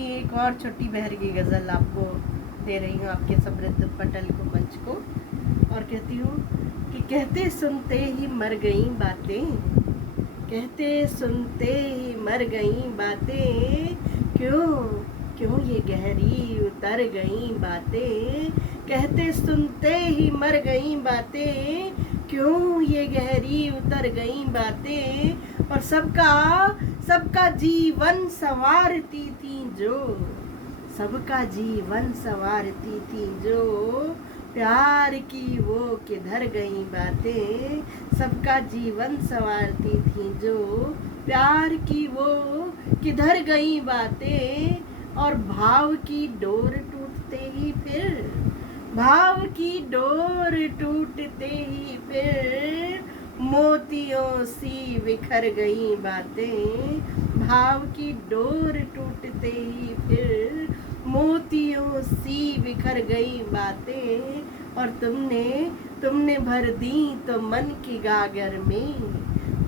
अपनी एक और छोटी बहर की गज़ल आपको दे रही हूँ, आपके समृद्ध पटल को, मंच को। और कहती हूँ कि कहते सुनते ही मर गई बातें, कहते सुनते ही मर गई बातें, क्यों क्यों ये गहरी उतर गई बातें, कहते सुनते ही मर गई बातें, क्यों ये गहरी उतर गई बातें। और सबका सबका जीवन संवारती थी जो, सबका जीवन संवारती थी जो, प्यार की वो किधर गई बातें, सबका जीवन संवारती थी जो, प्यार की वो किधर गई बातें। और भाव की डोर टूटते ही फिर, भाव की डोर टूटते ही फिर, मोतियों सी बिखर गई बातें, भाव की डोर टूटते ही फिर, मोतियों सी बिखर गई बातें। और तुमने भर दी तो मन की गागर में,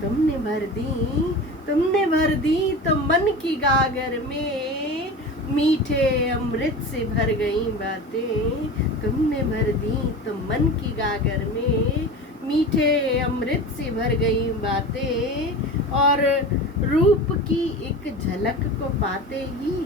तुमने भर दी तो मन की गागर में, मीठे अमृत से भर गई बातें, तुमने भर दी तो मन की गागर में, मीठे अमृत से भर गई बातें। और रूप की एक झलक को पाते ही,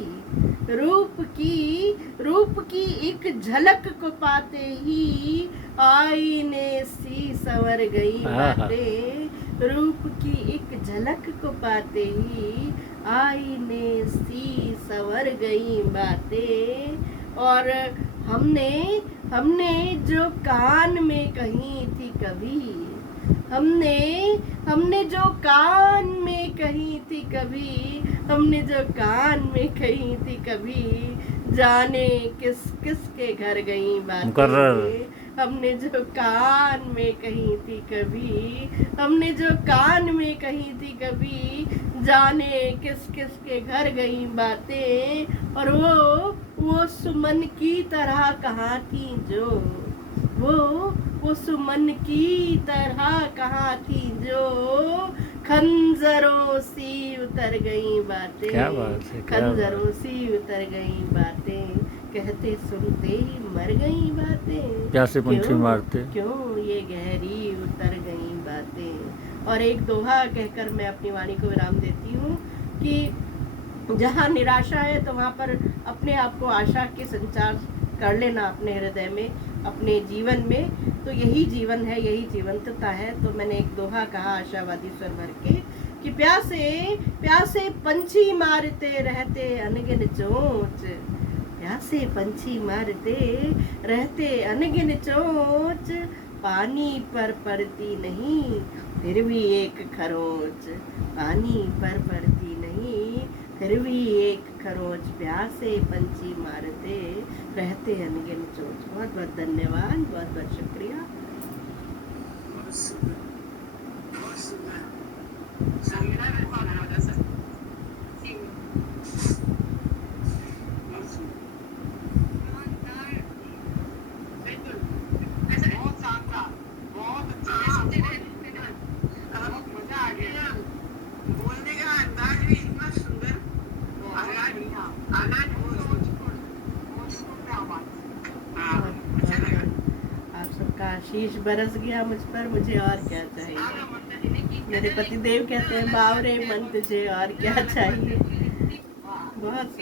रूप की एक झलक को पाते ही, आईने सी संवर गई बातें, रूप की एक झलक को पाते ही, आईने सी संवर गई बातें। और हमने जो कान में कही थी कभी, हमने जो कान में कही थी कभी, हमने जो कान में कही थी कभी, जाने किस किस के घर गई बातें। हमने जो कान में कही थी कभी, हमने जो कान में कही थी कभी, जाने किस किस के घर गई बातें। और वो सुमन की तरह कहाँ थी जो, वो सुमन की तरह कहाँ थी जो, खंजरों सी उतर गई बातें, क्या बात है, खंजरों सी उतर गई बातें, कहते सुनते ही मर गई बातें, प्यासे पंछी मारते, क्यों ये गहरी उतर गई बातें। और एक दोहा कहकर मैं अपनी वाणी को विराम देती हूँ कि जहाँ निराशा है तो वहाँ पर अपने आप को आशा के संचार कर लेना अपने हृदय में, अपने जीवन में, तो यही जीवन है, यही जीवंतता है। तो मैंने एक दोहा कहा आशावादी स्वर भर के कि प्यासे पंछी मारते रहते अनगिन चोंच, प्यासे पंछी मारते रहते अनगिन चोंच, पानी पर पड़ती नहीं फिर भी एक खरोंच, पानी पर पड़ती नहीं फिर भी एक खरोंच, प्यासे पंछी मारते रहते अनगिन चोंच। बहुत बहुत धन्यवाद, बहुत बहुत शुक्रिया। आप सबका आशीष बरस गया मुझ पर, मुझे और क्या चाहिए। मेरे पतिदेव कहते हैं बावरे मन तुझे और क्या चाहिए। बहुत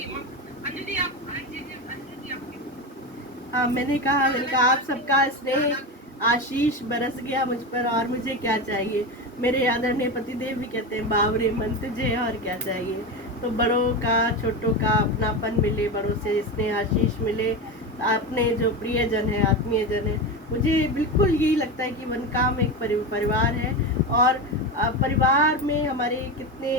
हाँ, मैंने कहा आप सबका स्नेह आशीष बरस गया मुझ पर और मुझे क्या चाहिए। मेरे आदरणीय पतिदेव भी कहते हैं बावरे मन तुझे और क्या चाहिए। तो बड़ों का छोटों का अपनापन मिले, बड़ों से स्नेह आशीष मिले, अपने जो प्रियजन है, आत्मीय जन है, मुझे बिल्कुल यही लगता है कि वनकाम एक परिवार है। और परिवार में हमारे कितने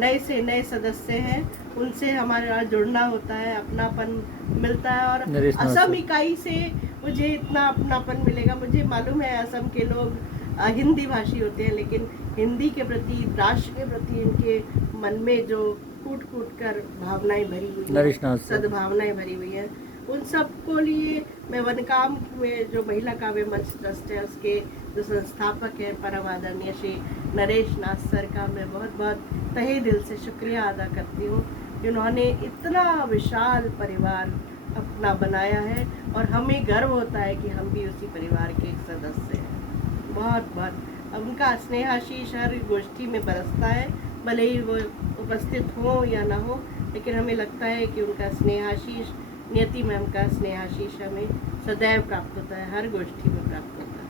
नए से नए सदस्य हैं, उनसे हमारा जुड़ना होता है, अपनापन मिलता है। और असम इकाई से मुझे इतना अपनापन मिलेगा। मुझे मालूम है असम के लोग हिंदी भाषी होते हैं, लेकिन हिंदी के प्रति, राष्ट्र के प्रति इनके मन में जो कूट कर भावनाएं भरी हुई है, सद्भावनाएं भरी हुई है, उन सबको लिए मैं वनकाम में जो महिला काव्य मंच ट्रस्ट है उसके जो संस्थापक हैं परम आदरणीय श्री नरेश नाथ सर का मैं बहुत बहुत तहे दिल से शुक्रिया अदा करती हूँ। कि उन्होंने इतना विशाल परिवार अपना बनाया है और हमें गर्व होता है कि हम भी उसी परिवार के एक सदस्य हैं। बहुत बहुत अब उनका स्नेहाशीष हर गोष्ठी में बरसता है, भले ही वो उपस्थित हो या ना हो, लेकिन हमें लगता है कि उनका स्नेहाशीष, नियति मैम का स्नेहाशीष हमें सदैव प्राप्त होता है, हर गोष्ठी में प्राप्त होता है।